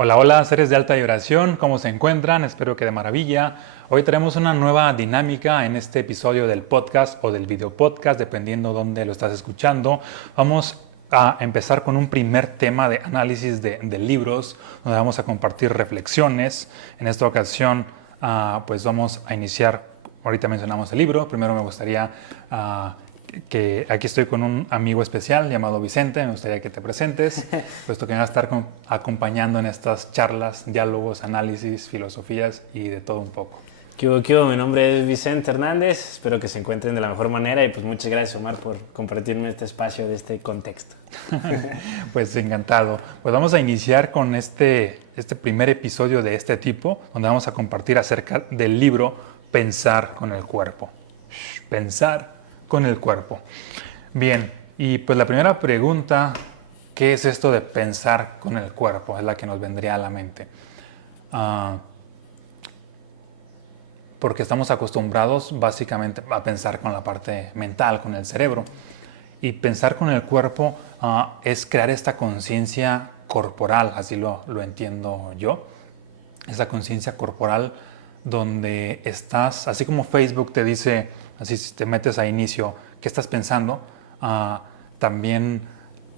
Hola, hola, seres de alta vibración, ¿cómo se encuentran? Espero que de maravilla. Hoy tenemos una nueva dinámica en este episodio del podcast o del video podcast, dependiendo dónde lo estás escuchando. Vamos a empezar con un primer tema de análisis de libros, donde vamos a compartir reflexiones. En esta ocasión, pues vamos a iniciar, ahorita mencionamos el libro, primero me gustaría que aquí estoy con un amigo especial llamado Vicente, me gustaría que te presentes, puesto que me va a estar acompañando en estas charlas, diálogos, análisis, filosofías y de todo un poco. ¿Qué hubo? Mi nombre es Vicente Hernández, espero que se encuentren de la mejor manera y pues muchas gracias Omar por compartirme este espacio de este contexto. Pues encantado. Pues vamos a iniciar con este primer episodio de este tipo, donde vamos a compartir acerca del libro Pensar con el cuerpo. Pensar con el cuerpo. Bien, y pues la primera pregunta, ¿qué es esto de pensar con el cuerpo? Es la que nos vendría a la mente. Porque estamos acostumbrados básicamente a pensar con la parte mental, con el cerebro. Y pensar con el cuerpo es crear esta conciencia corporal, así lo entiendo yo. Esa conciencia corporal donde estás, así como Facebook te dice, así si te metes a inicio, ¿qué estás pensando? También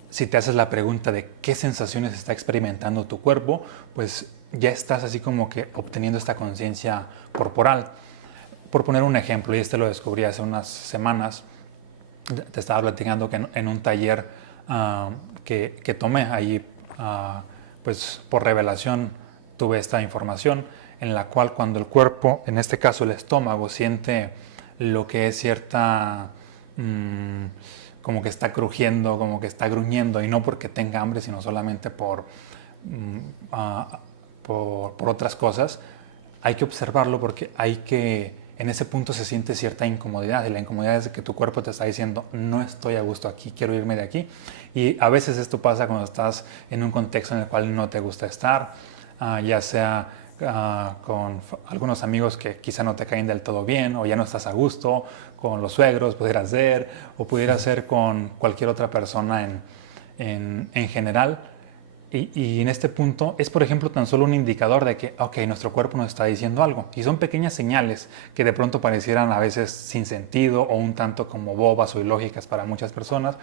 si te haces la pregunta de qué sensaciones está experimentando tu cuerpo, pues ya estás así como que obteniendo esta conciencia corporal. Por poner un ejemplo, y este lo descubrí hace unas semanas, te estaba platicando que en un taller que tomé ahí, pues por revelación tuve esta información en la cual cuando el cuerpo, en este caso el estómago, siente lo que es cierta, como que está crujiendo, como que está gruñendo, y no porque tenga hambre, sino solamente por otras cosas, hay que observarlo porque en ese punto se siente cierta incomodidad, y la incomodidad es de que tu cuerpo te está diciendo no estoy a gusto aquí, quiero irme de aquí. Y a veces esto pasa cuando estás en un contexto en el cual no te gusta estar, ya sea con algunos amigos que quizá no te caen del todo bien, o ya no estás a gusto, con los suegros pudiera ser, o pudiera ser con cualquier otra persona en general. Y en este punto es, por ejemplo, tan solo un indicador de que, ok, nuestro cuerpo nos está diciendo algo. Y son pequeñas señales que de pronto parecieran a veces sin sentido o un tanto como bobas o ilógicas para muchas personas.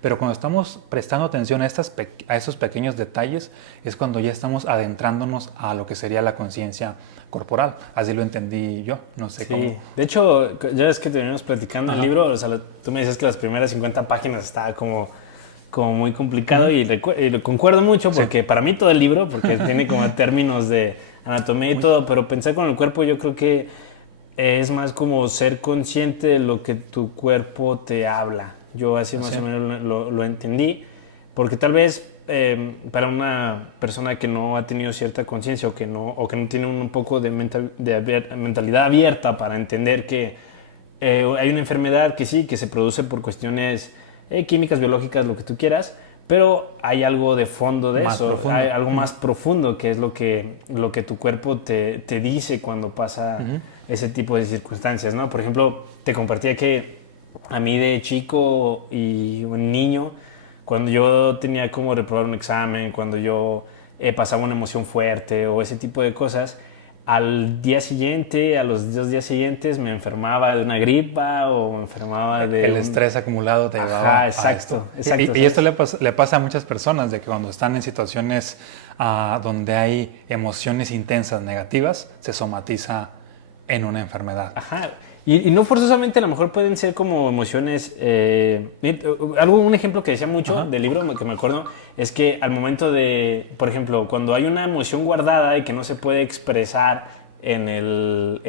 Pero cuando estamos prestando atención a esos pequeños detalles es cuando ya estamos adentrándonos a lo que sería la conciencia corporal. Así lo entendí yo, no sé cómo. Sí, de hecho, ya ves que te venimos platicando el Ajá. libro, o sea, tú me dices que las primeras 50 páginas estaba como muy complicado y lo concuerdo mucho porque Sí. para mí todo el libro, porque tiene como términos de anatomía y todo, pero pensar con el cuerpo yo creo que es más como ser consciente de lo que tu cuerpo te habla. Yo así más o menos lo entendí, porque tal vez para una persona que no ha tenido cierta conciencia o que no tiene un poco de mentalidad abierta para entender que hay una enfermedad que sí, que se produce por cuestiones químicas, biológicas, lo que tú quieras, pero hay algo de fondo de Más eso, profundo. hay algo más profundo que es lo que tu cuerpo te dice cuando pasa ese tipo de circunstancias, ¿no? Por ejemplo, te compartía que a mí de chico y un niño, cuando yo tenía como reprobar un examen, cuando yo pasaba una emoción fuerte o ese tipo de cosas, al día siguiente, a los 2 días siguientes, me enfermaba de una gripa o me enfermaba de El estrés acumulado te llevaba Ajá, a esto. exacto. Y esto le pasa a muchas personas, de que cuando están en situaciones donde hay emociones intensas negativas, se somatiza en una enfermedad. Ajá. Y no forzosamente a lo mejor pueden ser como emociones. Un ejemplo que decía mucho del libro, que me acuerdo, es que al momento de, por ejemplo, cuando hay una emoción guardada y que no se puede expresar en el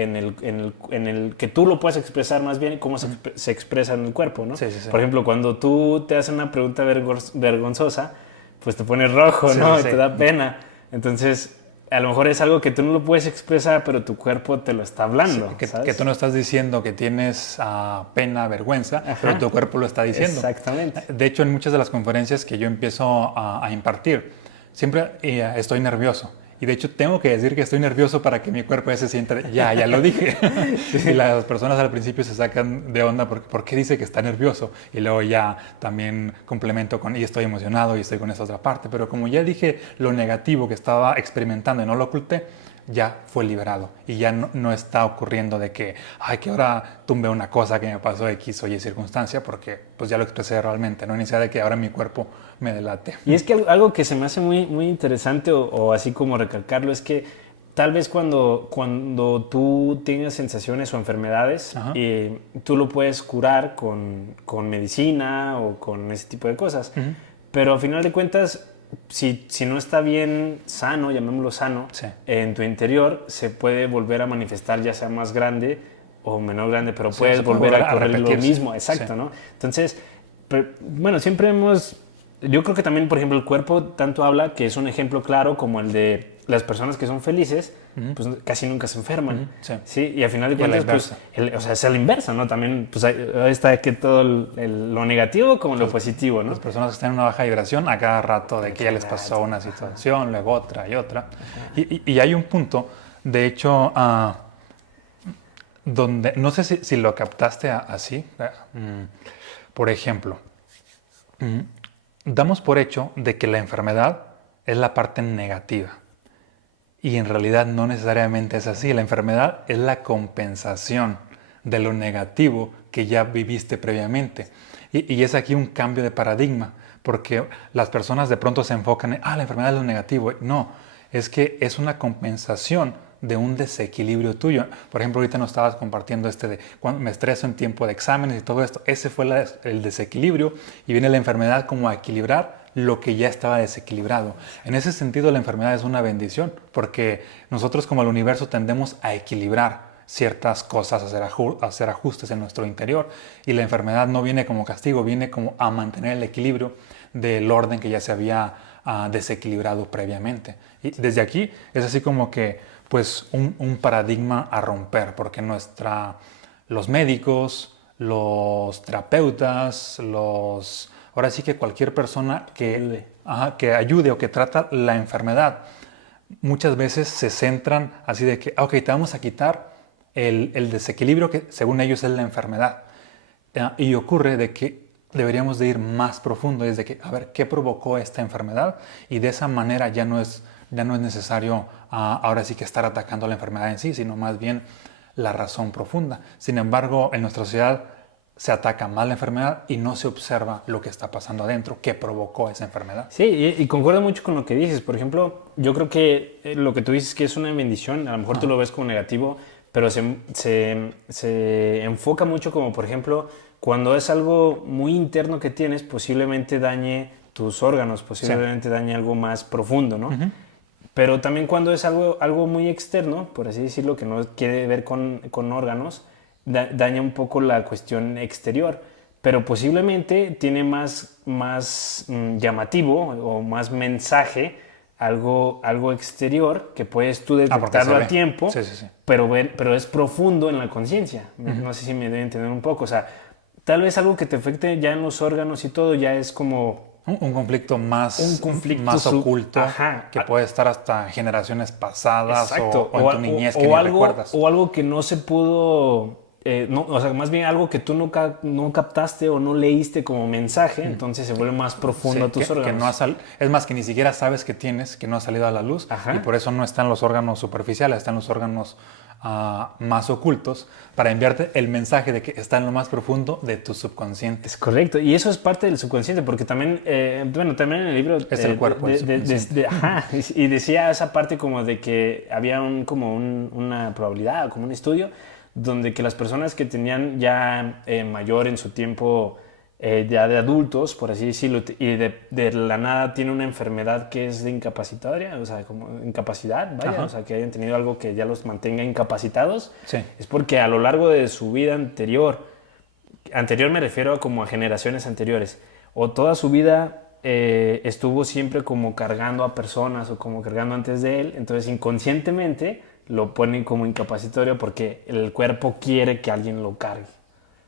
que tú lo puedes expresar más bien, cómo se expresa en el cuerpo, ¿no? Sí, sí, sí. Por ejemplo, cuando tú te haces una pregunta vergonzosa, pues te pones rojo, Sí, ¿no? sí, Y sí. te da pena. Entonces, a lo mejor es algo que tú no lo puedes expresar, pero tu cuerpo te lo está hablando, Sí, que ¿sabes? tú no estás diciendo que tienes pena, vergüenza, pero tu cuerpo lo está diciendo. Exactamente. De hecho, en muchas de las conferencias que yo empiezo a impartir, siempre estoy nervioso. Y de hecho tengo que decir que estoy nervioso para que mi cuerpo ya se sienta, ya lo dije. Sí. Y las personas al principio se sacan de onda porque ¿por qué dice que está nervioso? Y luego ya también complemento con, y estoy emocionado y estoy con esa otra parte. Pero como ya dije lo negativo que estaba experimentando y no lo oculté, ya fue liberado y ya no está ocurriendo de que, ay, que ahora tumbe una cosa que me pasó X o Y circunstancia, porque pues ya lo expresé realmente, no necesidad de que ahora mi cuerpo me delate. Y es que algo que se me hace muy, muy interesante o así como recalcarlo es que tal vez cuando tú tienes sensaciones o enfermedades, tú lo puedes curar con medicina o con ese tipo de cosas, pero al final de cuentas si no está bien sano, llamémoslo sano, sí, en tu interior, se puede volver a manifestar, ya sea más grande o menor grande, pero puedes volver a correr lo mismo, exacto, sí, ¿no? Entonces, bueno, siempre yo creo que también, por ejemplo, el cuerpo tanto habla que es un ejemplo claro como el de las personas que son felices, pues casi nunca se enferman, sí. ¿Sí? Y al final de cuentas, pues, o sea, es a la inversa, ¿no? También, pues ahí está que todo lo negativo como lo positivo, ¿no? Las personas que están en una baja vibración a cada rato de que ya les pasó una situación, luego otra y otra. Y hay un punto, de hecho, donde, no sé si lo captaste así, por ejemplo, damos por hecho de que la enfermedad es la parte negativa. Y en realidad no necesariamente es así. La enfermedad es la compensación de lo negativo que ya viviste previamente. Y es aquí un cambio de paradigma, porque las personas de pronto se enfocan en, la enfermedad es lo negativo. No, es que es una compensación de un desequilibrio tuyo. Por ejemplo, ahorita nos estabas compartiendo de cuando me estreso en tiempo de exámenes y todo esto. Ese fue el desequilibrio y viene la enfermedad como a equilibrar lo que ya estaba desequilibrado. En ese sentido, la enfermedad es una bendición porque nosotros como el universo tendemos a equilibrar ciertas cosas, hacer ajustes en nuestro interior, y la enfermedad no viene como castigo, viene como a mantener el equilibrio del orden que ya se había desequilibrado previamente. Y desde aquí es así como que pues un paradigma a romper, porque los médicos, los terapeutas, ahora sí que cualquier persona que ayude o que trata la enfermedad, muchas veces se centran así de que, ok, te vamos a quitar el desequilibrio que según ellos es la enfermedad. Y ocurre de que deberíamos de ir más profundo, es de que, a ver, ¿qué provocó esta enfermedad? Y de esa manera ya no es necesario ahora sí que estar atacando la enfermedad en sí, sino más bien la razón profunda. Sin embargo, en nuestra sociedad se ataca más la enfermedad y no se observa lo que está pasando adentro, que provocó esa enfermedad. Sí, y concuerdo mucho con lo que dices. Por ejemplo, yo creo que lo que tú dices que es una bendición, a lo mejor tú lo ves como negativo, pero se enfoca mucho como, por ejemplo, cuando es algo muy interno que tienes, posiblemente dañe tus órganos, posiblemente dañe algo más profundo, ¿no? Pero también cuando es algo muy externo, por así decirlo, que no quiere ver con órganos, daña un poco la cuestión exterior, pero posiblemente tiene más llamativo o más mensaje algo exterior que puedes tú detectarlo a tiempo, sí. Pero es profundo en la conciencia. No sé si me debe entender un poco. O sea, tal vez algo que te afecte ya en los órganos y todo ya es como un conflicto más oculto, que puede estar hasta generaciones pasadas o en tu niñez que ni recuerdas. O algo que no se pudo, o sea, más bien algo que tú no captaste o no leíste como mensaje, entonces se vuelve más profundo a tus órganos. Es más, que ni siquiera sabes que tienes, que no ha salido a la luz, y por eso no están los órganos superficiales, están los órganos más ocultos, para enviarte el mensaje de que está en lo más profundo de tu subconsciente. Es correcto, y eso es parte del subconsciente, porque también, también en el libro... Es el cuerpo. Y decía esa parte como de que había una probabilidad, como un estudio, donde que las personas que tenían ya mayor en su tiempo, ya de adultos, por así decirlo, y de la nada tiene una enfermedad que es de incapacitatoria, o sea, como incapacidad, vaya, o sea, que hayan tenido algo que ya los mantenga incapacitados, es porque a lo largo de su vida anterior me refiero como a generaciones anteriores, o toda su vida estuvo siempre como cargando a personas o como cargando antes de él, entonces inconscientemente lo ponen como incapacitatorio porque el cuerpo quiere que alguien lo cargue.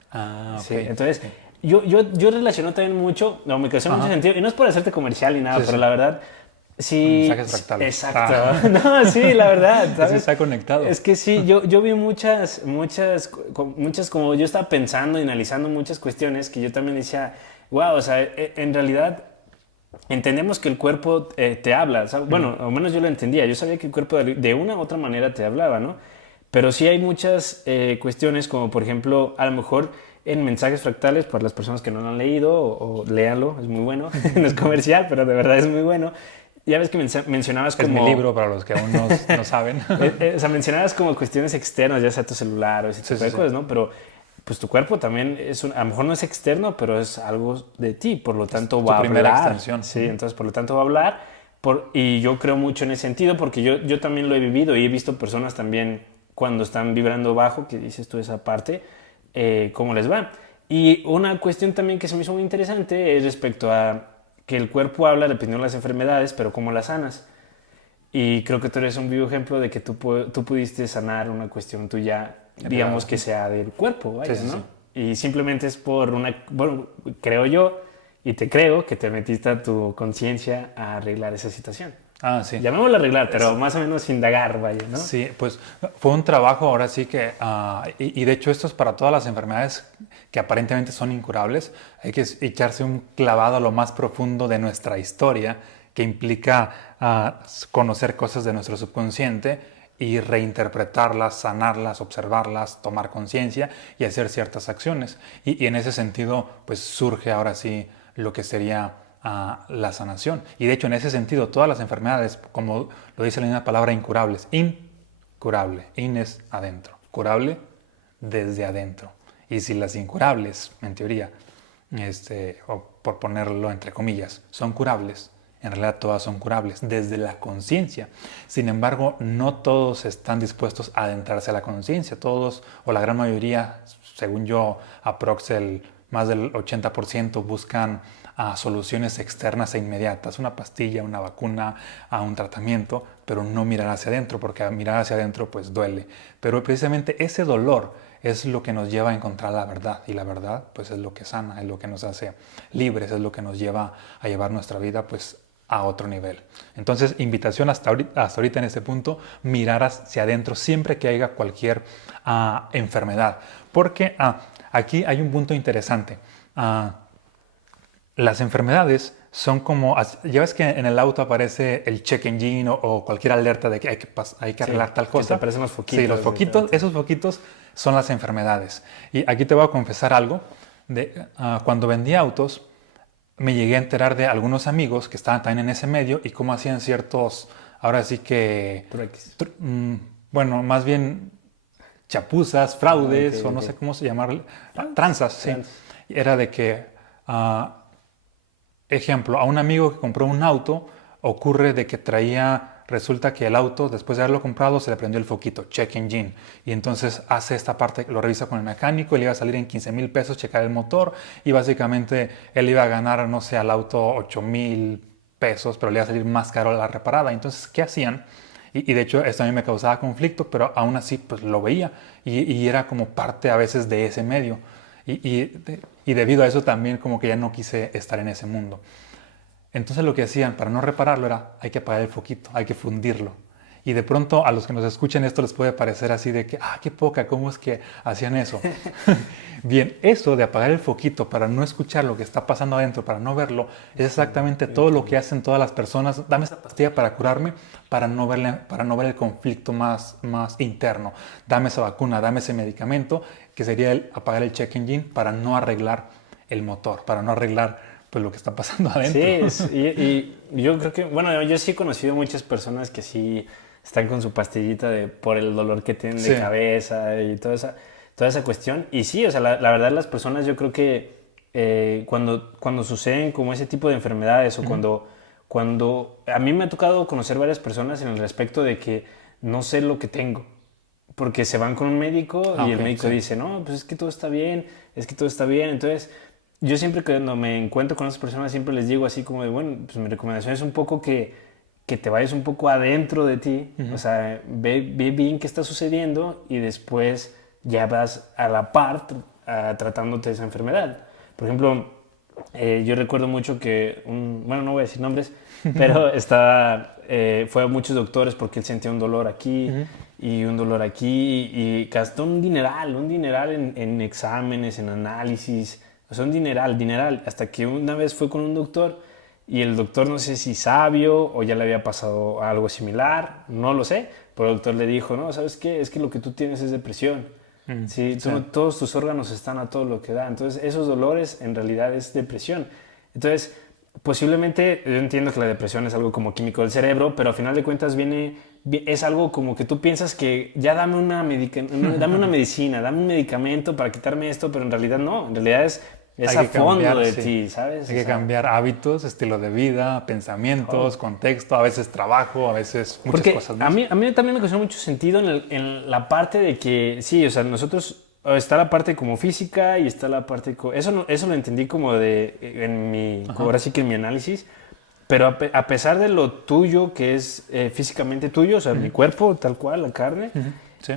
Okay. Sí, entonces... Yo relaciono también mucho, me causó mucho sentido, y no es por hacerte comercial ni nada, pero la verdad, Sí, mensajes fractales. exacto. No, sí, la verdad, Eso ¿sabes? está conectado. Es que sí, yo vi muchas, como yo estaba pensando y analizando muchas cuestiones que yo también decía, wow, o sea, en realidad entendemos que el cuerpo te habla, ¿sabes? Bueno, al menos yo lo entendía, yo sabía que el cuerpo de una u otra manera te hablaba, ¿no? Pero sí hay muchas cuestiones, como por ejemplo, a lo mejor en mensajes fractales, para las personas que no lo han leído, o léanlo, es muy bueno, no es comercial, pero de verdad es muy bueno. Ya ves que mencionabas Es mi como, libro para los que aún no saben. o sea, mencionabas como cuestiones externas, ya sea tu celular o ese Sí, tipo sí, de sí. cosas, ¿no? Pero pues tu cuerpo también a lo mejor no es externo, pero es algo de ti, por lo Es tanto tu va a primera hablar, extensión. ¿sí? Entonces, por lo tanto va a hablar, y yo creo mucho en ese sentido, porque yo también lo he vivido y he visto personas también cuando están vibrando bajo, que dices tú esa parte, cómo les va. Y una cuestión también que se me hizo muy interesante es respecto a que el cuerpo habla dependiendo de las enfermedades, pero cómo las sanas. Y creo que tú eres un vivo ejemplo de que tú pudiste sanar una cuestión tuya, digamos Heredada. que sea del cuerpo, Sí, vaya, sí, ¿no? sí. Y simplemente es por bueno, creo yo, y te creo, que te metiste a tu conciencia a arreglar esa situación. Ah, sí. Llamémoslo arreglar, pero Es- más o menos indagar, vaya, ¿no? Sí, pues fue un trabajo ahora sí que, y de hecho esto es para todas las enfermedades que aparentemente son incurables, hay que echarse un clavado a lo más profundo de nuestra historia, que implica conocer cosas de nuestro subconsciente y reinterpretarlas, sanarlas, observarlas, tomar conciencia y hacer ciertas acciones. Y en ese sentido, pues surge ahora sí lo que sería la sanación. Y de hecho, en ese sentido, todas las enfermedades, como lo dice la misma palabra, incurables, incurable, in es adentro, curable desde adentro. Y si las incurables, en teoría, o por ponerlo entre comillas, son curables, en realidad todas son curables desde la conciencia. Sin embargo, no todos están dispuestos a adentrarse a la conciencia. Todos, o la gran mayoría, según yo, más del 80% buscan soluciones externas e inmediatas, una pastilla, una vacuna, un tratamiento, pero no mirar hacia adentro, porque mirar hacia adentro pues duele. Pero precisamente ese dolor es lo que nos lleva a encontrar la verdad, y la verdad pues es lo que sana, es lo que nos hace libres, es lo que nos lleva a llevar nuestra vida pues a otro nivel. Entonces, invitación hasta ahorita en este punto, mirar hacia adentro siempre que haya cualquier enfermedad. Porque aquí hay un punto interesante. Las enfermedades son como, ya ves que en el auto aparece el check engine o cualquier alerta de que hay que Sí, arreglar tal que te cosa. aparecen los Sí, los foquitos. foquitos, esos foquitos son las enfermedades. Y aquí te voy a confesar algo. Cuando vendía autos, me llegué a enterar de algunos amigos que estaban también en ese medio y cómo hacían ciertos, ahora sí que, Trueques. bueno, más bien chapuzas, Ah, ok, fraudes o no sé ok. cómo se llamarle, Trans, tranzas, sí. trans. Era de que ah, ejemplo, a un amigo que compró un auto, ocurre de que resulta que el auto, después de haberlo comprado, se le prendió el foquito, check engine. Y entonces hace esta parte, lo revisa con el mecánico, le iba a salir en 15,000 pesos checar el motor y básicamente él iba a ganar, no sé, al auto 8,000 pesos, pero le iba a salir más caro la reparada. Entonces, ¿qué hacían? Y de hecho esto a mí me causaba conflicto, pero aún así pues lo veía y era como parte a veces de ese medio. Y debido a eso también como que ya no quise estar en ese mundo. Entonces lo que hacían para no repararlo era, hay que apagar el foquito, hay que fundirlo. Y de pronto a los que nos escuchen esto les puede parecer así de que, qué poca, ¿cómo es que hacían eso? Bien, eso de apagar el foquito para no escuchar lo que está pasando adentro, para no verlo, es exactamente todo lo que hacen todas las personas. Dame esa pastilla para curarme, para no ver el conflicto más interno. Dame esa vacuna, dame ese medicamento, que sería el apagar el check engine para no arreglar el motor, para no arreglar pues lo que está pasando Sí, adentro. y yo creo que, bueno, yo sí he conocido muchas personas que sí están con su pastillita por el dolor que tienen de Sí. cabeza y toda esa cuestión. Y sí, o sea, la verdad las personas yo creo que cuando suceden como ese tipo de enfermedades o cuando a mí me ha tocado conocer varias personas en el respecto de que no sé lo que tengo. Porque se van con un médico y el Ok, médico sí. dice, no, pues es que todo está bien, es que todo está bien. Entonces, yo siempre cuando me encuentro con esas personas, siempre les digo así como de, bueno, pues mi recomendación es un poco que te vayas un poco adentro de ti, o sea, ve bien qué está sucediendo y después ya vas a la par tratándote de esa enfermedad. Por ejemplo, Yo recuerdo mucho que, bueno, no voy a decir nombres, pero fue a muchos doctores porque él sentía un dolor aquí y un dolor aquí y gastó un dineral en exámenes, en análisis, o sea, un dineral, hasta que una vez fue con un doctor y el doctor no sé si sabio o ya le había pasado algo similar, no lo sé, pero el doctor le dijo, no, ¿sabes qué? Es que lo que tú tienes es depresión. Sí, Sí. todos tus órganos están a todo lo que da. Entonces, esos dolores en realidad es depresión. Entonces, posiblemente, yo entiendo que la depresión es algo como químico del cerebro, pero a final de cuentas es algo como que tú piensas que ya dame una medicina, dame un medicamento para quitarme esto, pero en realidad no, en realidad es Hay a que fondo cambiar, de sí. ti, ¿sabes? Hay O que sea, cambiar hábitos, estilo de vida, pensamientos, contexto, a veces trabajo, a veces muchas porque cosas más. a mí también me causó mucho sentido en la parte de que, sí, o sea, nosotros, está la parte como física y está la parte, eso, eso lo entendí como Ajá. ahora sí que en mi análisis, pero a pesar de lo tuyo, que es físicamente tuyo, o sea, mi Ujú, cuerpo tal cual, la carne, ujú, sí.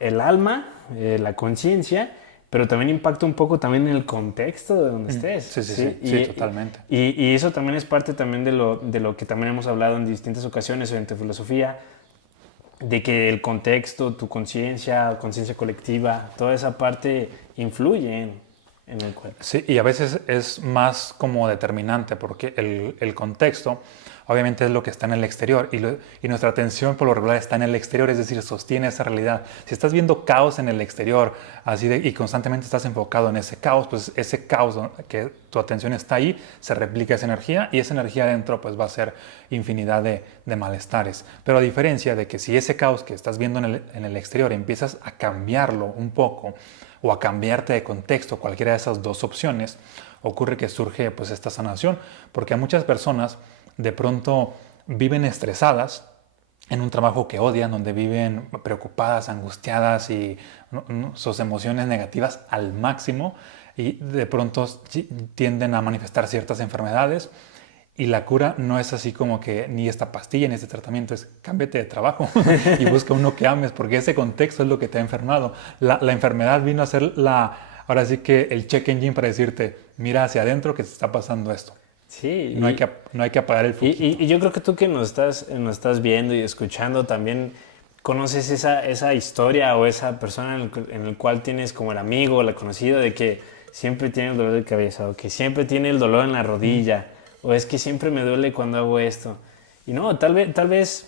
el alma, la conciencia, pero también impacta un poco también en el contexto de donde estés, Sí, sí, sí, ¿sí? sí, totalmente. Y eso también es parte también de lo que también hemos hablado en distintas ocasiones en tu filosofía, de que el contexto, tu conciencia, conciencia colectiva, toda esa parte influye en el cuerpo. Sí, y a veces es más como determinante porque el contexto obviamente es lo que está en el exterior y nuestra atención por lo regular está en el exterior, es decir, sostiene esa realidad. Si estás viendo caos en el exterior y constantemente estás enfocado en ese caos, pues ese caos que tu atención está ahí, se replica esa energía y esa energía adentro pues va a ser infinidad de malestares. Pero a diferencia de que si ese caos que estás viendo en el exterior empiezas a cambiarlo un poco, o a cambiarte de contexto, cualquiera de esas dos opciones, ocurre que surge pues esta sanación, porque a muchas personas de pronto viven estresadas en un trabajo que odian, donde viven preocupadas, angustiadas y sus emociones negativas al máximo y de pronto tienden a manifestar ciertas enfermedades y la cura no es así como que ni esta pastilla ni este tratamiento, es cámbiate de trabajo y busca uno que ames, porque ese contexto es lo que te ha enfermado. La enfermedad vino a ser ahora sí que el check engine para decirte, mira hacia adentro que te está pasando esto. No hay Sí, que, no hay que apagar el foquito. y yo creo que tú que nos estás viendo y escuchando también conoces esa historia o esa persona en el cual tienes como el amigo o la conocido de que siempre tiene el dolor de cabeza o que siempre tiene el dolor en la rodilla o es que siempre me duele cuando hago esto. Y no, tal vez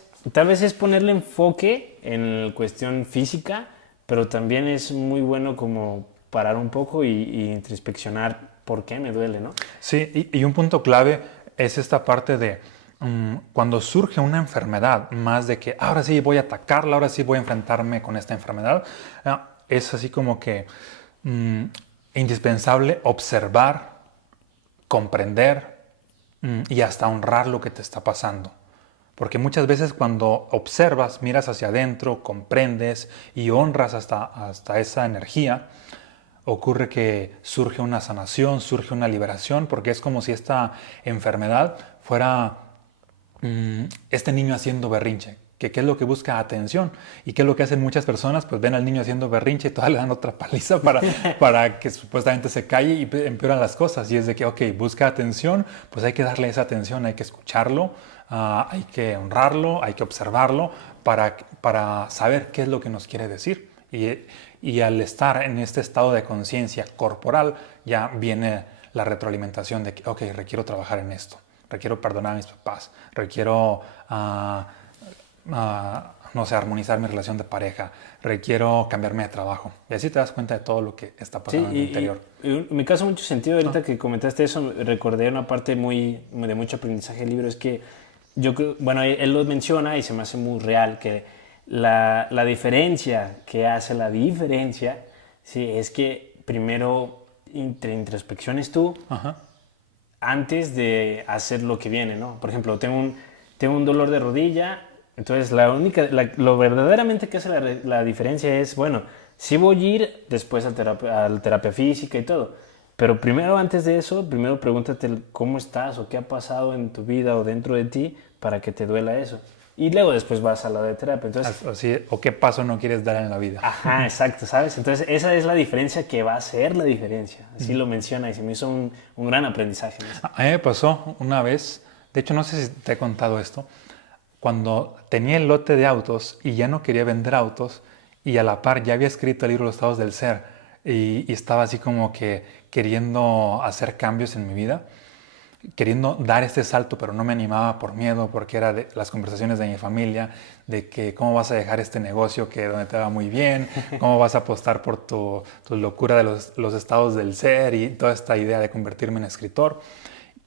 es ponerle enfoque en la cuestión física, pero también es muy bueno como parar un poco y introspeccionar por qué me duele, ¿no? Sí, y un punto clave es esta parte de cuando surge una enfermedad, más de que ahora sí voy a atacarla, ahora sí voy a enfrentarme con esta enfermedad, es así como que mm, indispensable observar, comprender y hasta honrar lo que te está pasando. Porque muchas veces cuando observas, miras hacia adentro, comprendes y honras hasta esa energía, ocurre que surge una sanación, surge una liberación, porque es como si esta enfermedad fuera este niño haciendo berrinche. Que qué es lo que busca atención y qué es lo que hacen muchas personas, pues ven al niño haciendo berrinche y todas le dan otra paliza para que supuestamente se calle y empeoran las cosas. Y es de que, ok, busca atención, pues hay que darle esa atención, hay que escucharlo, hay que honrarlo, hay que observarlo para saber qué es lo que nos quiere decir. Y al estar en este estado de conciencia corporal, ya viene la retroalimentación de que, ok, requiero trabajar en esto, requiero perdonar a mis papás, requiero, no sé, armonizar mi relación de pareja, requiero cambiarme de trabajo. Y así te das cuenta de todo lo que está Sí, pasando en tu interior. y me causa mucho sentido ahorita que comentaste eso, recordé una parte de mucho aprendizaje del libro, es que yo creo, bueno, él lo menciona y se me hace muy real, que la diferencia que hace la diferencia, sí, es que primero introspecciones tú Ajá. antes de hacer lo que viene, ¿no? Por ejemplo, tengo un dolor de rodilla, entonces lo verdaderamente que hace la diferencia es, bueno, sí voy a ir después a la terapia física y todo, pero primero antes de eso, primero pregúntate cómo estás o qué ha pasado en tu vida o dentro de ti para que te duela eso. y luego después vas a la de terapia. Entonces, Así, o qué paso no quieres dar en la vida. ajá, exacto, ¿sabes? Entonces esa es la diferencia que va a ser la diferencia. Así lo menciona y se me hizo un gran aprendizaje. A mí me pasó una vez, de hecho no sé si te he contado esto, cuando tenía el lote de autos y ya no quería vender autos y a la par ya había escrito el libro Los estados del ser y estaba así como que queriendo hacer cambios en mi vida, queriendo dar este salto, pero no me animaba por miedo, porque era de las conversaciones de mi familia, de que cómo vas a dejar este negocio que donde te va muy bien, cómo vas a apostar por tu locura de los estados del ser y toda esta idea de convertirme en escritor.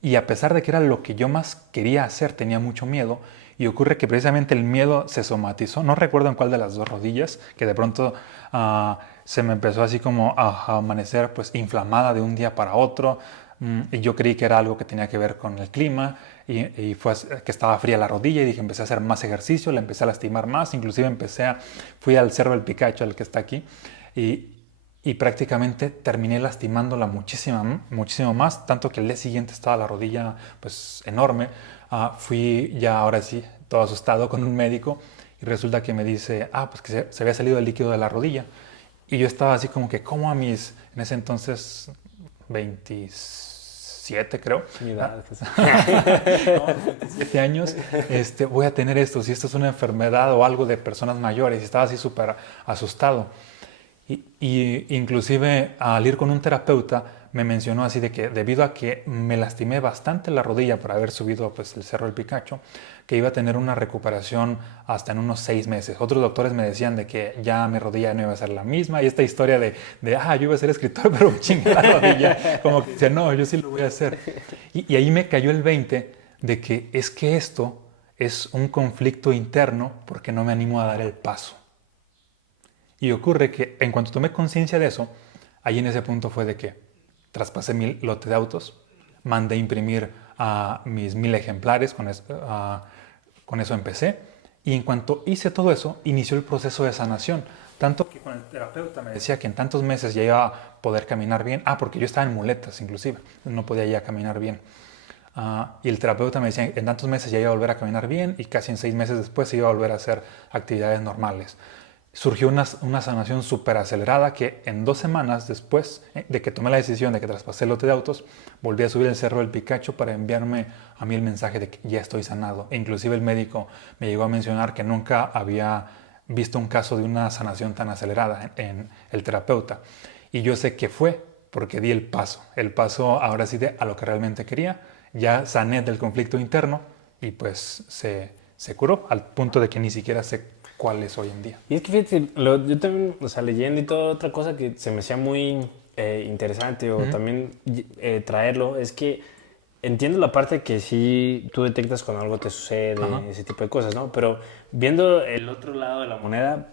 Y a pesar de que era lo que yo más quería hacer, tenía mucho miedo. Y ocurre que precisamente el miedo se somatizó. No recuerdo en cuál de las dos rodillas, que de pronto se me empezó así como a amanecer pues inflamada de un día para otro. Y yo creí que era algo que tenía que ver con el clima y fue que estaba fría la rodilla y dije, empecé a hacer más ejercicio, la empecé a lastimar más, inclusive fui al Cerro del Picacho, el que está aquí, y, y prácticamente terminé lastimándola muchísimo más, tanto que el día siguiente estaba la rodilla pues enorme. Fui ya ahora sí todo asustado con un médico y resulta que me dice, pues que se había salido el líquido de la rodilla. Y yo estaba así como que, ¿cómo en ese entonces 27 creo? Mi edad, pues. No, 27 años, voy a tener esto, si esto es una enfermedad o algo de personas mayores, y estaba así súper asustado. Y inclusive al ir con un terapeuta me mencionó así de que debido a que me lastimé bastante la rodilla por haber subido pues, el Cerro del Picacho, que iba a tener una recuperación hasta en unos 6 meses. Otros doctores me decían de que ya mi rodilla no iba a ser la misma y esta historia yo iba a ser escritor pero me chingué la rodilla, como que dice, no, yo sí lo voy a hacer. Y ahí me cayó el 20 de que esto es un conflicto interno porque no me animo a dar el paso. Y ocurre que en cuanto tomé conciencia de eso, ahí en ese punto fue de que traspasé mi lote de autos, mandé imprimir a mis 1000 ejemplares, con eso empecé. Y en cuanto hice todo eso, inició el proceso de sanación. Tanto que con el terapeuta me decía que en tantos meses ya iba a poder caminar bien. Porque yo estaba en muletas inclusive, no podía ya caminar bien. Y el terapeuta me decía, en tantos meses ya iba a volver a caminar bien y casi en 6 meses después iba a volver a hacer actividades normales. Surgió una sanación súper acelerada que en 2 semanas después de que tomé la decisión de que traspasé el lote de autos, volví a subir el Cerro del Picacho para enviarme a mí el mensaje de que ya estoy sanado. E inclusive el médico me llegó a mencionar que nunca había visto un caso de una sanación tan acelerada en el terapeuta. Y yo sé que fue porque di el paso ahora sí a lo que realmente quería. Ya sané del conflicto interno y pues se curó al punto de que ni siquiera sé cuál es hoy en día. Y es que fíjate, yo también, o sea, leyendo y todo, otra cosa que se me hacía muy interesante o también traerlo, es que entiendo la parte que sí tú detectas cuando algo te sucede, ese tipo de cosas, ¿no? Pero viendo el otro lado de la moneda,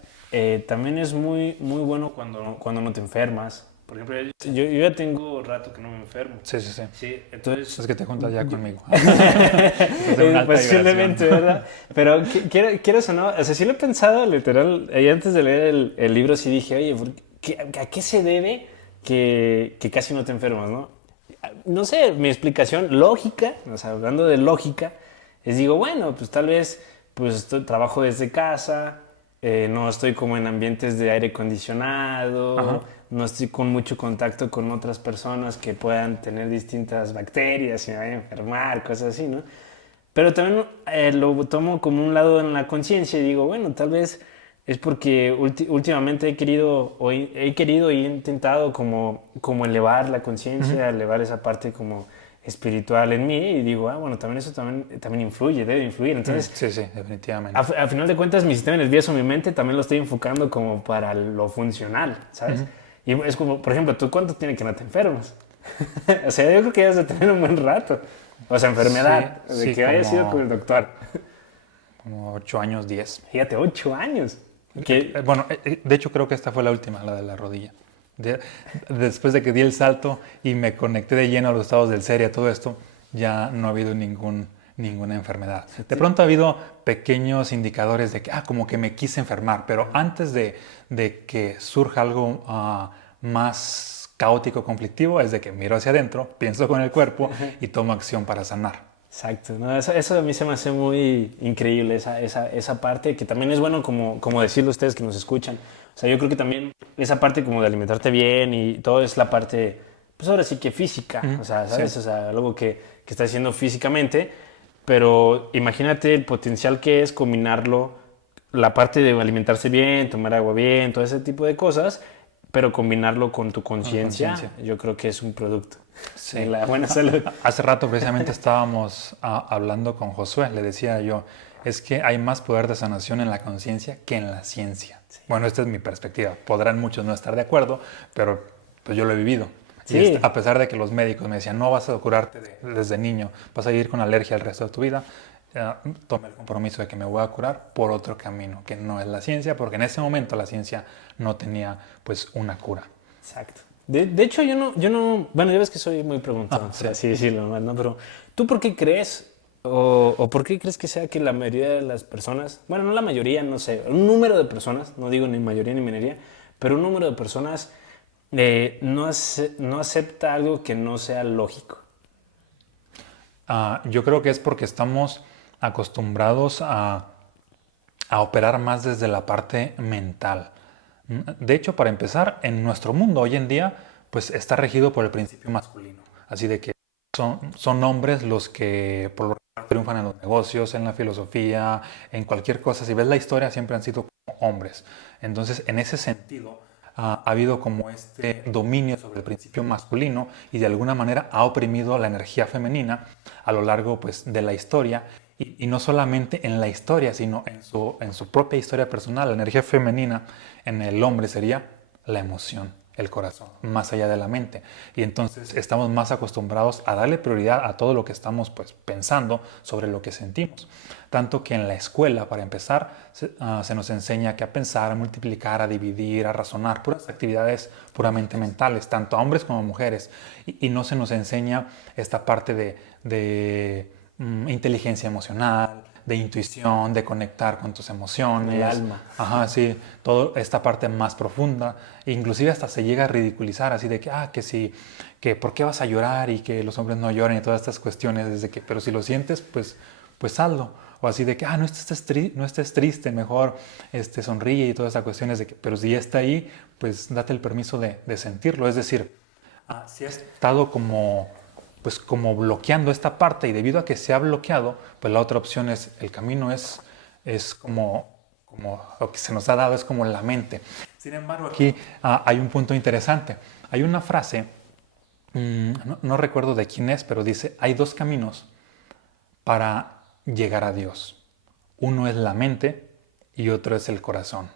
también es muy, muy bueno cuando no te enfermas. Por ejemplo, yo ya tengo rato que no me enfermo. Sí. Sí, entonces... Es que te juntas ya conmigo. Posiblemente, ¿verdad? Pero quiero eso, ¿no? O sea, sí lo he pensado, literal. Y antes de leer el libro sí dije, oye, ¿a qué se debe que casi no te enfermas, no? No sé, mi explicación lógica, o sea, hablando de lógica, es digo, bueno, pues tal vez pues trabajo desde casa, no estoy como en ambientes de aire acondicionado, no estoy con mucho contacto con otras personas que puedan tener distintas bacterias y me vayan a enfermar, cosas así, ¿no? Pero también lo tomo como un lado en la conciencia y digo, bueno, tal vez es porque últimamente he querido y he intentado como elevar la conciencia, elevar esa parte como espiritual en mí y digo, bueno, también eso también influye, debe influir. Entonces, sí, definitivamente. A final de cuentas, mi sistema nervioso, mi mente, también lo estoy enfocando como para lo funcional, ¿sabes? Y es como, por ejemplo, ¿tú cuánto tiene que no te enfermas? O sea, yo creo que debes de tener un buen rato. O sea, enfermedad, de que hayas ido con el doctor. Como 8 años, 10. Fíjate, 8 años. Bueno, de hecho creo que esta fue la última, la de la rodilla. Después de que di el salto y me conecté de lleno a los estados del ser y a todo esto, ya no ha habido ninguna enfermedad. De pronto ha habido pequeños indicadores de que, como que me quise enfermar, pero antes de que surja algo más caótico, conflictivo, es de que miro hacia adentro, pienso con el cuerpo y tomo acción para sanar. Exacto, ¿no? Eso a mí se me hace muy increíble, esa parte, que también es bueno como decirlo a ustedes que nos escuchan. O sea, yo creo que también esa parte como de alimentarte bien y todo es la parte, pues ahora sí que física, Ujú, o sea, sí, ¿sabes? O sea, algo que estás haciendo físicamente, pero imagínate el potencial que es combinarlo, la parte de alimentarse bien, tomar agua bien, todo ese tipo de cosas, pero combinarlo con tu con conciencia, conciencia. yo creo que es un producto de Sí. la buena salud. Hace rato precisamente estábamos hablando con Josué, le decía yo, es que hay más poder de sanación en la conciencia que en la ciencia. Bueno, esta es mi perspectiva. Podrán muchos no estar de acuerdo, pero pues yo lo he vivido. Y Sí, a pesar de que los médicos me decían, no vas a curarte desde niño, vas a vivir con alergia el resto de tu vida, tomé el compromiso de que me voy a curar por otro camino, que no es la ciencia, porque en ese momento la ciencia no tenía pues una cura. exacto. De hecho, yo no, bueno, ya ves que soy muy preguntón, por Sí. así decirlo, ¿no? Pero, ¿tú por qué crees, o por qué crees que sea que la mayoría de las personas, bueno, no la mayoría, no sé, un número de personas, no digo ni mayoría ni minoría, pero un número de personas no acepta algo que no sea lógico? Yo creo que es porque estamos acostumbrados a operar más desde la parte mental. De hecho, para empezar, en nuestro mundo hoy en día, pues está regido por el principio masculino. Así de que son hombres los que por lo general triunfan en los negocios, en la filosofía, en cualquier cosa. Si ves la historia, siempre han sido como hombres. Entonces, en ese sentido, ha habido como este dominio sobre el principio masculino y de alguna manera ha oprimido la energía femenina a lo largo pues, de la historia y no solamente en la historia, sino en su propia historia personal. La energía femenina en el hombre sería la emoción, el corazón, más allá de la mente. Y entonces estamos más acostumbrados a darle prioridad a todo lo que estamos pues, pensando sobre lo que sentimos. Tanto que en la escuela, para empezar, se nos enseña que a pensar, a multiplicar, a dividir, a razonar, puras actividades puramente mentales, tanto a hombres como a mujeres. Y no se nos enseña esta parte de inteligencia emocional, de intuición, de conectar con tus El emociones. alma. Ajá, sí, toda esta parte más profunda. Inclusive hasta se llega a ridiculizar, así de que, que sí, que por qué vas a llorar y que los hombres no lloran y todas estas cuestiones, desde que, pero si lo sientes, pues hazlo. O así de que, no estés triste, mejor sonríe y todas estas cuestiones de que, pero si ya está ahí, pues date el permiso de sentirlo. Es decir, si ha estado como bloqueando esta parte y debido a que se ha bloqueado, pues la otra opción es, el camino es como lo que se nos ha dado, es como la mente. Sin embargo, aquí hay un punto interesante. Hay una frase, no recuerdo de quién es, pero dice, hay dos caminos para llegar a Dios. Uno es la mente y otro es el corazón.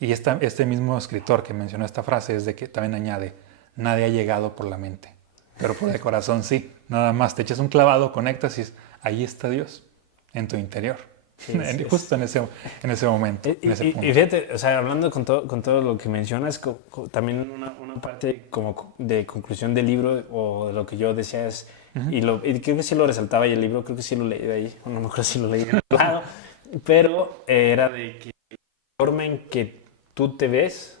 Y este mismo escritor que mencionó esta frase es de que también añade, nadie ha llegado por la mente, pero por el corazón sí. Nada más te echas un clavado, conectas y ahí está Dios, en tu interior. Sí, Justo en ese momento, en ese y punto. fíjate, o sea, hablando con todo lo que mencionas, también una parte como de conclusión del libro o de lo que yo decía es, y creo que sí lo resaltaba y el libro, creo que sí lo leí de ahí, o no me acuerdo si lo leí en otro lado, pero era de que la forma en que tú te ves,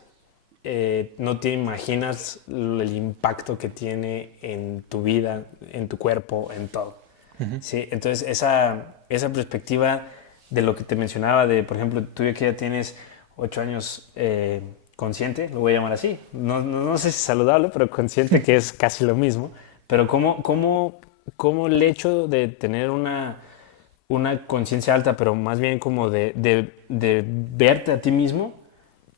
no te imaginas el impacto que tiene en tu vida, en tu cuerpo, en todo. Sí, entonces esa perspectiva de lo que te mencionaba, de por ejemplo, tú que ya tienes 8 años consciente, lo voy a llamar así, no sé si saludable, pero consciente que es casi lo mismo, pero cómo el hecho de tener una conciencia alta, pero más bien como de verte a ti mismo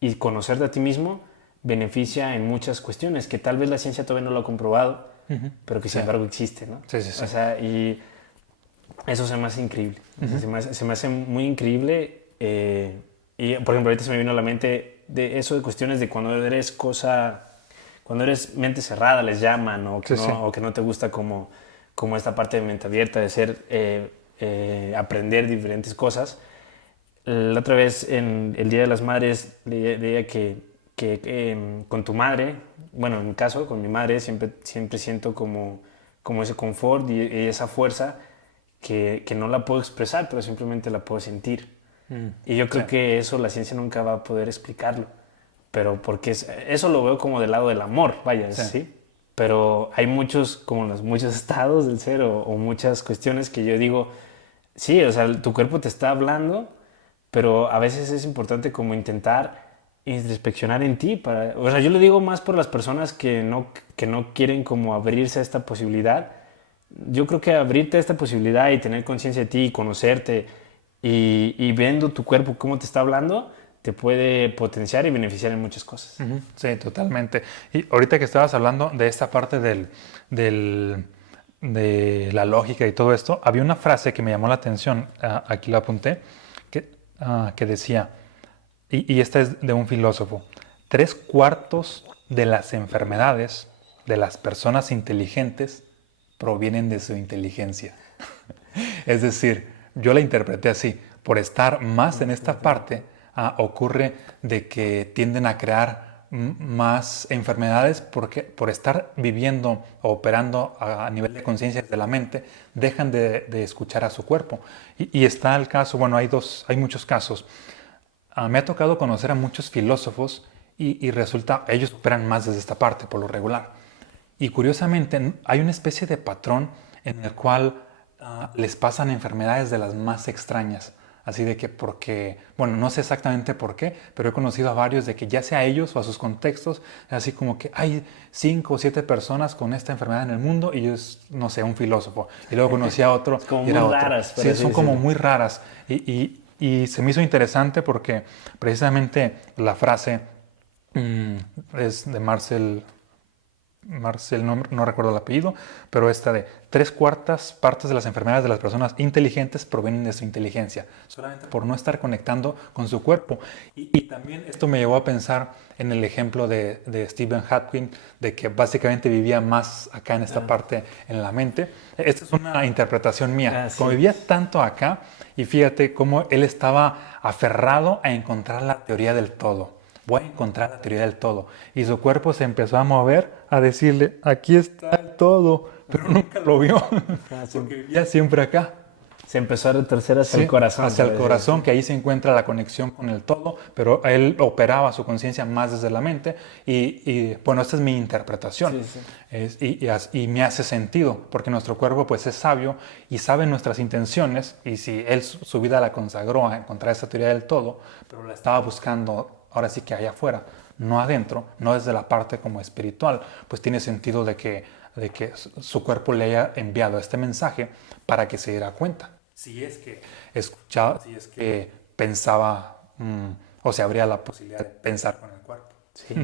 y conocerte a ti mismo, beneficia en muchas cuestiones que tal vez la ciencia todavía no lo ha comprobado, pero que Sí, sin embargo existe, ¿no? sí, sí, O sí. sea, y eso se me hace increíble. O sea, se me hace muy increíble. Y, por ejemplo, ahorita se me vino a la mente de eso de cuestiones de cuando eres mente cerrada, les llaman, Sí, sí. o que no te gusta como esta parte de mente abierta, de ser, aprender diferentes cosas. La otra vez, en el Día de las Madres, leía que con tu madre, bueno, en mi caso, con mi madre, siempre siento como ese confort y esa fuerza que no la puedo expresar, pero simplemente la puedo sentir. Y yo Sí. creo que eso la ciencia nunca va a poder explicarlo. Pero porque eso lo veo como del lado del amor, vaya, Sí. ¿sí? pero hay muchos, como los muchos estados del ser o muchas cuestiones que yo digo, sí, o sea, tu cuerpo te está hablando, pero a veces es importante como intentar introspeccionar en ti. O sea, yo lo digo más por las personas que no quieren como abrirse a esta posibilidad. Yo creo que abrirte a esta posibilidad y tener conciencia de ti y conocerte y viendo tu cuerpo cómo te está hablando, te puede potenciar y beneficiar en muchas cosas. Ujú, sí, totalmente. Y ahorita que estabas hablando de esta parte del- de la lógica y todo esto, había una frase que me llamó la atención, aquí la apunté, que decía, y esta es de un filósofo: tres cuartos de las enfermedades de las personas inteligentes provienen de su inteligencia. Es decir, yo la interpreté así: por estar más en esta parte, ocurre de que tienden a crear más enfermedades porque por estar viviendo o operando a nivel de conciencia de la mente, dejan de escuchar a su cuerpo. Y está el caso, bueno, hay muchos casos. Me ha tocado conocer a muchos filósofos y resulta, ellos operan más desde esta parte por lo regular. Y curiosamente hay una especie de patrón en el cual les pasan enfermedades de las más extrañas. Así de que porque, bueno, no sé exactamente por qué, pero he conocido a varios de que ya sea a ellos o a sus contextos, así como que hay 5 o 7 personas con esta enfermedad en el mundo y es, no sé, un filósofo. Y luego conocí a otro Es como y muy era otro. raras, por Sí, así son como decirlo. muy raras. Y se me hizo interesante porque precisamente la frase es de Marcel, no recuerdo el apellido, pero esta de tres cuartas partes de las enfermedades de las personas inteligentes provienen de su inteligencia, solamente por no estar conectando con su cuerpo. Y también esto me llevó a pensar en el ejemplo de Stephen Hawking, de que básicamente vivía más acá en esta parte en la mente. Esta es una interpretación mía. Como Sí. vivía tanto acá, y fíjate cómo él estaba aferrado a encontrar la teoría del todo. Voy a encontrar la teoría del todo. Y su cuerpo se empezó a mover, a decirle, aquí está el todo, pero nunca lo vio, Ah, sí. porque vivía siempre acá. Se empezó a retorcer hacia el Sí, corazón, hacia por el así corazón, decirlo. que ahí se encuentra la conexión con el todo, pero él operaba su conciencia más desde la mente bueno, esta es mi interpretación. Sí, sí. Y me hace sentido, porque nuestro cuerpo pues es sabio y sabe nuestras intenciones, y si él su vida la consagró a encontrar esa teoría del todo, pero la estaba buscando ahora sí que allá afuera, no adentro, no desde la parte como espiritual, pues tiene sentido de que su cuerpo le haya enviado este mensaje para que se diera cuenta. Si es que escuchaba, si es que pensaba, o se abría la posibilidad de pensar con el cuerpo. Sí.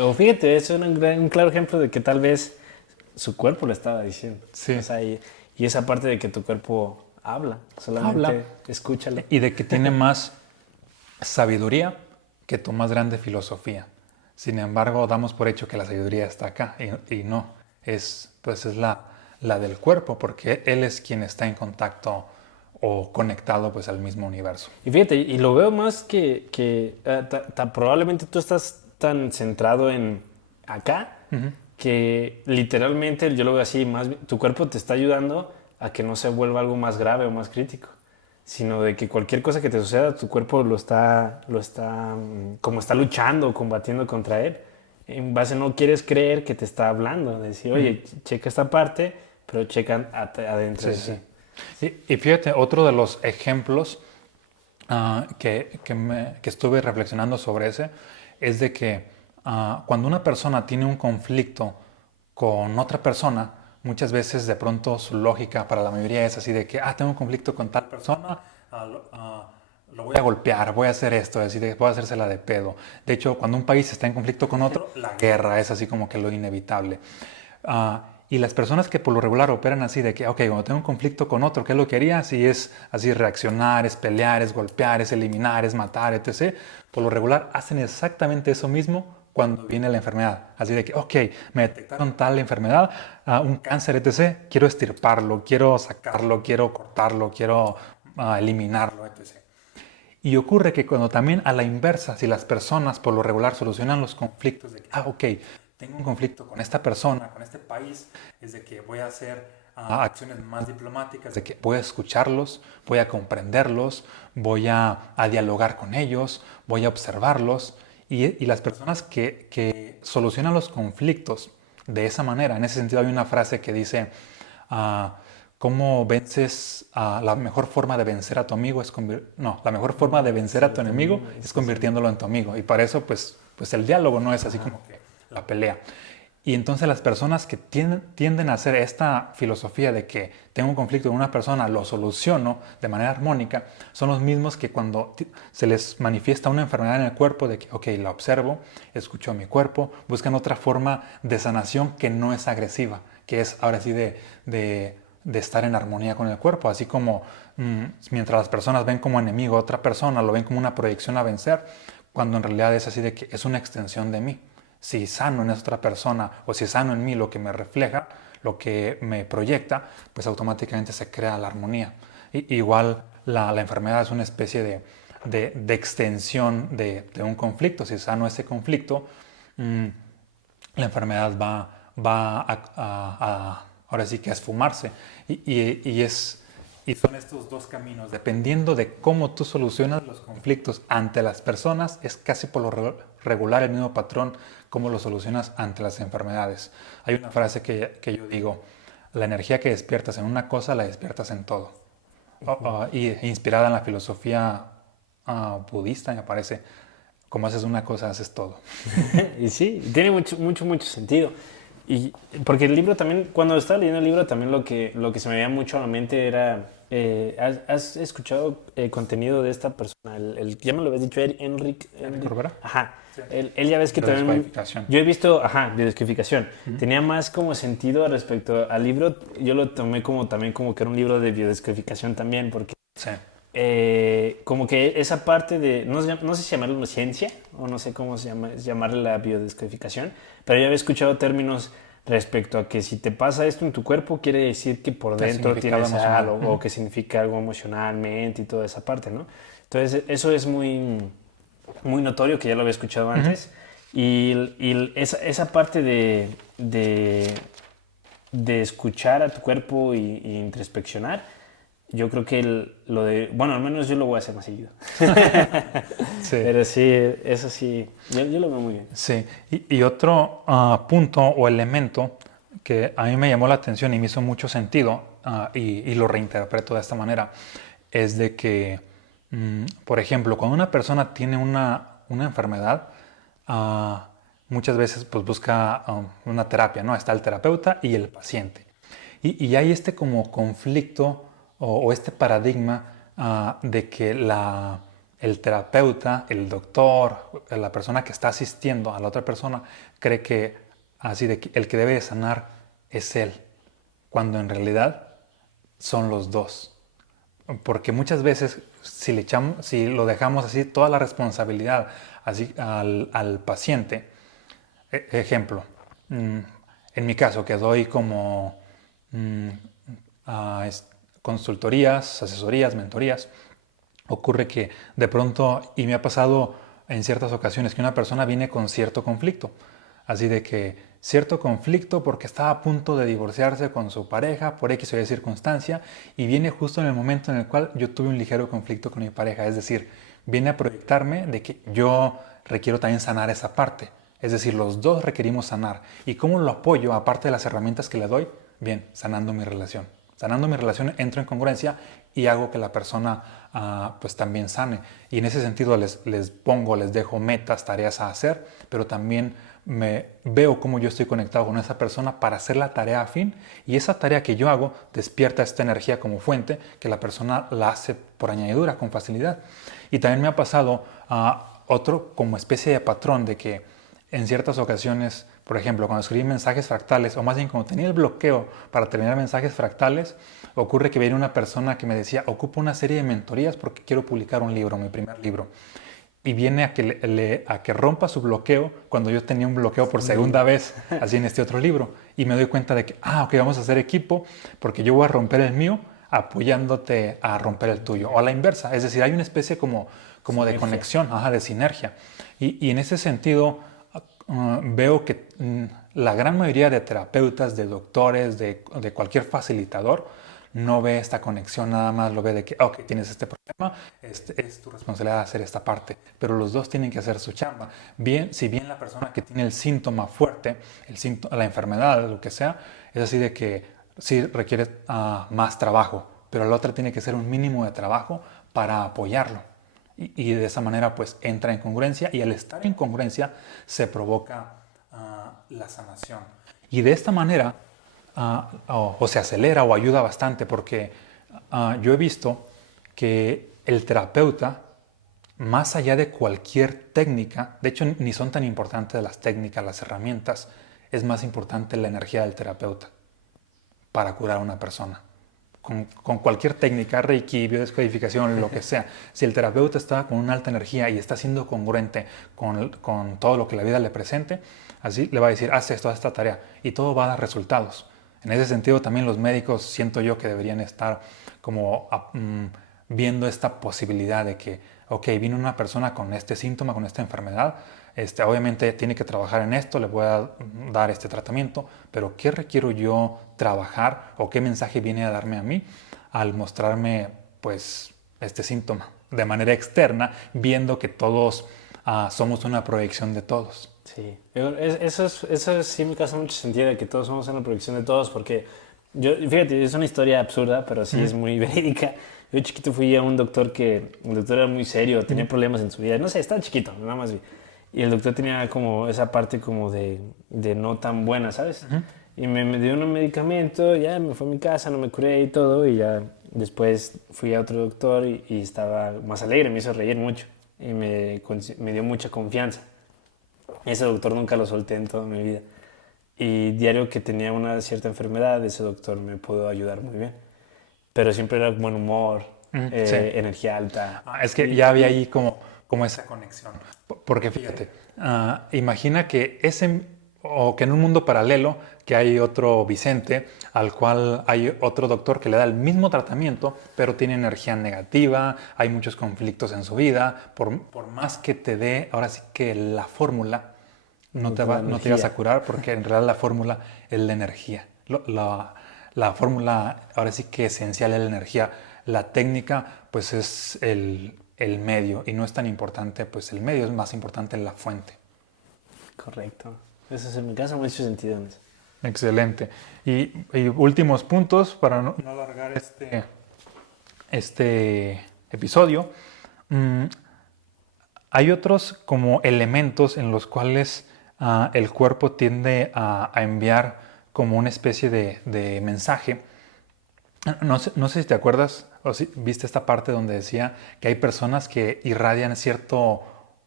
O fíjate, es un claro ejemplo de que tal vez su cuerpo le estaba diciendo. Sí. O sea, y esa parte de que tu cuerpo habla, Habla. solamente escúchalo. Y de que tiene más sabiduría que tu más grande filosofía. Sin embargo, damos por hecho que la sabiduría está acá y no, pues es la del cuerpo, porque él es quien está en contacto o conectado pues al mismo universo. Y fíjate, y lo veo más probablemente tú estás tan centrado en acá que literalmente yo lo veo así, tu cuerpo te está ayudando a que no se vuelva algo más grave o más crítico, sino de que cualquier cosa que te suceda, tu cuerpo como está luchando, combatiendo contra él. En base no quieres creer que te está hablando, de decir, oye, checa esta parte, pero checa adentro Sí, de sí. ti. Y fíjate, otro de los ejemplos que estuve reflexionando sobre ese es de que cuando una persona tiene un conflicto con otra persona, muchas veces de pronto su lógica para la mayoría es así de que, tengo un conflicto con tal persona, lo voy a golpear, voy a hacer esto, así de, voy a hacérsela de pedo. De hecho, cuando un país está en conflicto con otro, la guerra es así como que lo inevitable. Y las personas que por lo regular operan así de que, ok, cuando tengo un conflicto con otro, ¿qué es lo que haría? Si es así reaccionar, es pelear, es golpear, es eliminar, es matar, etc. Por lo regular hacen exactamente eso mismo cuando viene la enfermedad. Así de que, ok, me detectaron tal enfermedad, un cáncer, etc. Quiero extirparlo, quiero sacarlo, quiero cortarlo, quiero eliminarlo, etc. Y ocurre que cuando también a la inversa, si las personas por lo regular solucionan los conflictos de que, ok, tengo un conflicto con esta persona, con este país, es de que voy a hacer acciones más diplomáticas, de que voy a escucharlos, voy a comprenderlos, voy a dialogar con ellos, voy a observarlos. Y las personas que solucionan los conflictos de esa manera. En ese sentido hay una frase que dice, ah, ¿cómo vences? La mejor forma de vencer a tu amigo es no, la mejor forma de vencer a tu enemigo es convirtiéndolo en tu amigo. Y para eso, pues el diálogo no es así como que la pelea. Y entonces las personas que tienden a hacer esta filosofía de que tengo un conflicto con una persona, lo soluciono de manera armónica, son los mismos que cuando se les manifiesta una enfermedad en el cuerpo, de que, ok, la observo, escucho a mi cuerpo, buscan otra forma de sanación que no es agresiva, que es ahora sí de estar en armonía con el cuerpo, así como mientras las personas ven como enemigo a otra persona, lo ven como una proyección a vencer, cuando en realidad es así de que es una extensión de mí. Si sano en esa otra persona o si sano en mí lo que me refleja, lo que me proyecta, pues automáticamente se crea la armonía. Igual la enfermedad es una especie de extensión de un conflicto. Si sano ese conflicto, la enfermedad va ahora sí que a esfumarse. Y son estos dos caminos. Dependiendo de cómo tú solucionas los conflictos ante las personas, es casi por lo regular el mismo patrón cómo lo solucionas ante las enfermedades. Hay una frase que yo digo, la energía que despiertas en una cosa la despiertas en todo. Y inspirada en la filosofía budista, me parece, como haces una cosa, haces todo. Y sí, tiene mucho sentido. Y porque el libro también, cuando estaba leyendo el libro, también lo que se me veía mucho a la mente era, ¿has escuchado contenido de esta persona? Ya me lo habías dicho, ¿Enrique Corbera? Ajá. Sí. Él ya ves que también, Biodescodificación. yo he visto, ajá, biodescodificación. Tenía más como sentido respecto al libro. Yo lo tomé como también como que era un libro de biodescodificación también, porque Sí. como que esa parte de, no sé si llamarlo ciencia o no sé cómo se llama, llamarle la biodescodificación, pero yo había escuchado términos respecto a que si te pasa esto en tu cuerpo quiere decir que por dentro tienes algo o que significa algo emocionalmente y toda esa parte, ¿no? Entonces eso es muy notorio, que ya lo había escuchado antes, y esa parte de escuchar a tu cuerpo y introspeccionar, yo creo que bueno, al menos yo lo voy a hacer más seguido. Sí. Pero sí, eso sí, yo lo veo muy bien. Sí, y otro punto o elemento que a mí me llamó la atención y me hizo mucho sentido, y lo reinterpreto de esta manera, es de que, por ejemplo, cuando una persona tiene una enfermedad, muchas veces pues busca una terapia, ¿no? Está el terapeuta y el paciente. Y hay este como conflicto o este paradigma de que el terapeuta, el doctor, la persona que está asistiendo a la otra persona cree que así de que el que debe de sanar es él, cuando en realidad son los dos. Porque muchas veces si lo dejamos así toda la responsabilidad así al paciente, ejemplo, en mi caso que doy como mm, consultorías, asesorías, mentorías, ocurre que de pronto, y me ha pasado en ciertas ocasiones, que una persona viene con cierto conflicto, así de que cierto conflicto porque estaba a punto de divorciarse con su pareja por X o Y circunstancia, y viene justo en el momento en el cual yo tuve un ligero conflicto con mi pareja, es decir, viene a proyectarme de que yo requiero también sanar esa parte, es decir, los dos requerimos sanar. ¿Y cómo lo apoyo aparte de las herramientas que le doy? Bien, sanando mi relación. Sanando mi relación entro en congruencia y hago que la persona pues también sane. Y en ese sentido les dejo metas, tareas a hacer, pero también me veo cómo yo estoy conectado con esa persona para hacer la tarea afín, y esa tarea que yo hago despierta esta energía como fuente que la persona la hace por añadidura con facilidad. Y también me ha pasado otro como especie de patrón de que en ciertas ocasiones, por ejemplo, cuando escribí mensajes fractales, o más bien cuando tenía el bloqueo para terminar mensajes fractales, ocurre que viene una persona que me decía, ocupo una serie de mentorías porque quiero publicar un libro, mi primer libro. Y viene a que rompa su bloqueo cuando yo tenía un bloqueo por segunda vez, así en este otro libro. Y me doy cuenta de que, ok, vamos a hacer equipo porque yo voy a romper el mío apoyándote a romper el tuyo. O a la inversa, es decir, hay una especie como de conexión, de sinergia. Y en ese sentido, veo que la gran mayoría de terapeutas, de doctores, de cualquier facilitador, no ve esta conexión, nada más lo ve de que, ok, tienes este problema, es tu responsabilidad hacer esta parte, pero los dos tienen que hacer su chamba. Bien, si bien la persona que tiene el síntoma fuerte, la enfermedad, lo que sea, es así de que sí requiere más trabajo, pero la otra tiene que ser un mínimo de trabajo para apoyarlo. Y de esa manera pues entra en congruencia y al estar en congruencia se provoca la sanación. Y de esta manera o se acelera o ayuda bastante porque yo he visto que el terapeuta, más allá de cualquier técnica, de hecho ni son tan importantes las técnicas, las herramientas, es más importante la energía del terapeuta para curar a una persona. Con cualquier técnica, reiki, biodescodificación, lo que sea, si el terapeuta está con una alta energía y está siendo congruente con todo lo que la vida le presente, así le va a decir, haz esto, haz esta tarea, y todo va a dar resultados. En ese sentido, también los médicos siento yo que deberían estar como viendo esta posibilidad de que, ok, vino una persona con este síntoma, con esta enfermedad, obviamente tiene que trabajar en esto, le voy a dar este tratamiento, pero ¿qué requiero yo trabajar o qué mensaje viene a darme a mí al mostrarme pues este síntoma de manera externa, viendo que todos somos una proyección de todos? Sí, eso sí me causa mucho sentido de que todos somos una proyección de todos, porque fíjate, es una historia absurda, pero sí es muy verídica. Yo chiquito fui a un doctor el doctor era muy serio, tenía problemas en su vida, no sé, estaba chiquito, nada más vi. Y el doctor tenía como esa parte como de no tan buena, ¿sabes? Y me dio un medicamento, ya me fui a mi casa, no me curé y todo, y ya después fui a otro doctor y estaba más alegre, me hizo reír mucho y me dio mucha confianza. Ese doctor nunca lo solté en toda mi vida. Y diario que tenía una cierta enfermedad, ese doctor me pudo ayudar muy bien. Pero siempre era buen humor, Sí. energía alta. Es que ya había ahí como esa conexión. Porque fíjate, imagina que o que en un mundo paralelo que hay otro Vicente al cual hay otro doctor que le da el mismo tratamiento, pero tiene energía negativa, hay muchos conflictos en su vida, por más que te dé, ahora sí que la fórmula, no te vas a curar porque en realidad la fórmula es la energía. La fórmula ahora sí que esencial es la energía. La técnica pues es el medio y no es tan importante pues el medio, es más importante la fuente. Correcto. Eso se me casa mucho sentido en eso. Excelente. Y últimos puntos para no alargar este episodio. Hay otros como elementos en los cuales el cuerpo tiende a enviar como una especie de mensaje. No sé si te acuerdas o si viste esta parte donde decía que hay personas que irradian cierto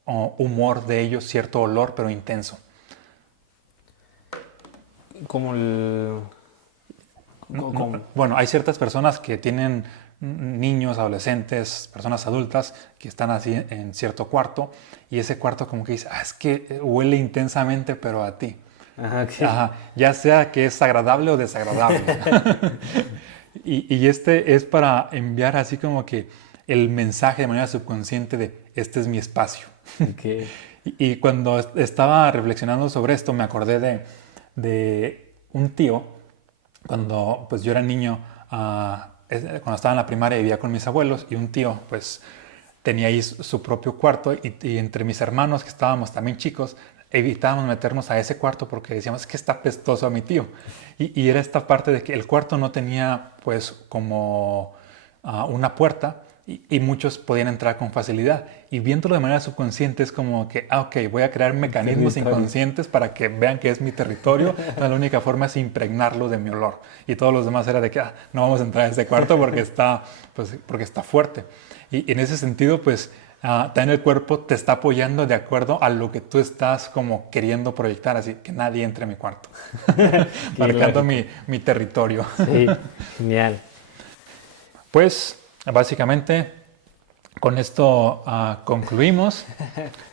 humor de ellos, cierto olor, pero intenso. Como el... Bueno, hay ciertas personas que tienen niños, adolescentes, personas adultas que están así en cierto cuarto y ese cuarto como que dice, es que huele intensamente pero a ti. Ajá, okay. Ajá, ya sea que es agradable o desagradable. y este es para enviar así como que el mensaje de manera subconsciente de este es mi espacio. Okay. Y cuando estaba reflexionando sobre esto me acordé de un tío, cuando pues yo era niño, cuando estaba en la primaria vivía con mis abuelos y un tío pues tenía ahí su propio cuarto y entre mis hermanos que estábamos también chicos evitábamos meternos a ese cuarto porque decíamos que está pestoso a mi tío y era esta parte de que el cuarto no tenía pues como una puerta y muchos podían entrar con facilidad y viéndolo de manera subconsciente es como que ok, voy a crear mecanismos inconscientes para que vean que es mi territorio. La única forma es impregnarlo de mi olor y todos los demás era de que no vamos a entrar a ese cuarto porque está fuerte y en ese sentido pues también el cuerpo te está apoyando de acuerdo a lo que tú estás como queriendo proyectar, así que nadie entre a mi cuarto, marcando mi territorio. Sí, genial. Pues básicamente con esto concluimos.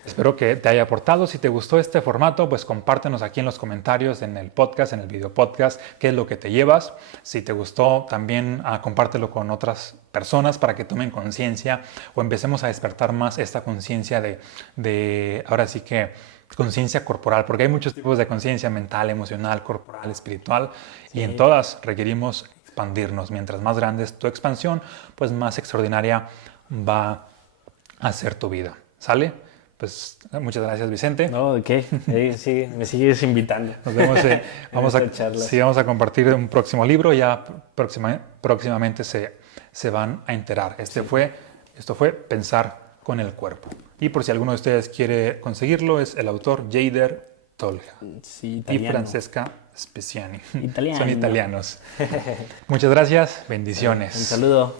Espero que te haya aportado. Si te gustó este formato, pues compártenos aquí en los comentarios, en el podcast, en el video podcast, qué es lo que te llevas. Si te gustó, también compártelo con otras personas para que tomen conciencia o empecemos a despertar más esta conciencia de ahora sí que conciencia corporal, porque hay muchos tipos de conciencia mental, emocional, corporal, espiritual, sí. Y en todas requerimos expandirnos. Mientras más grande es tu expansión, pues más extraordinaria va a ser tu vida. ¿Sale? Pues muchas gracias, Vicente. No, ¿de qué? Sí, me sigues invitando. Nos vemos. Vamos a compartir un próximo libro. Ya próximamente se van a enterar. Esto fue Pensar con el cuerpo. Y por si alguno de ustedes quiere conseguirlo, es el autor Jader Tolga Sí, y Francesca Speziani. Italiano. Son italianos. Muchas gracias. Bendiciones. Un saludo.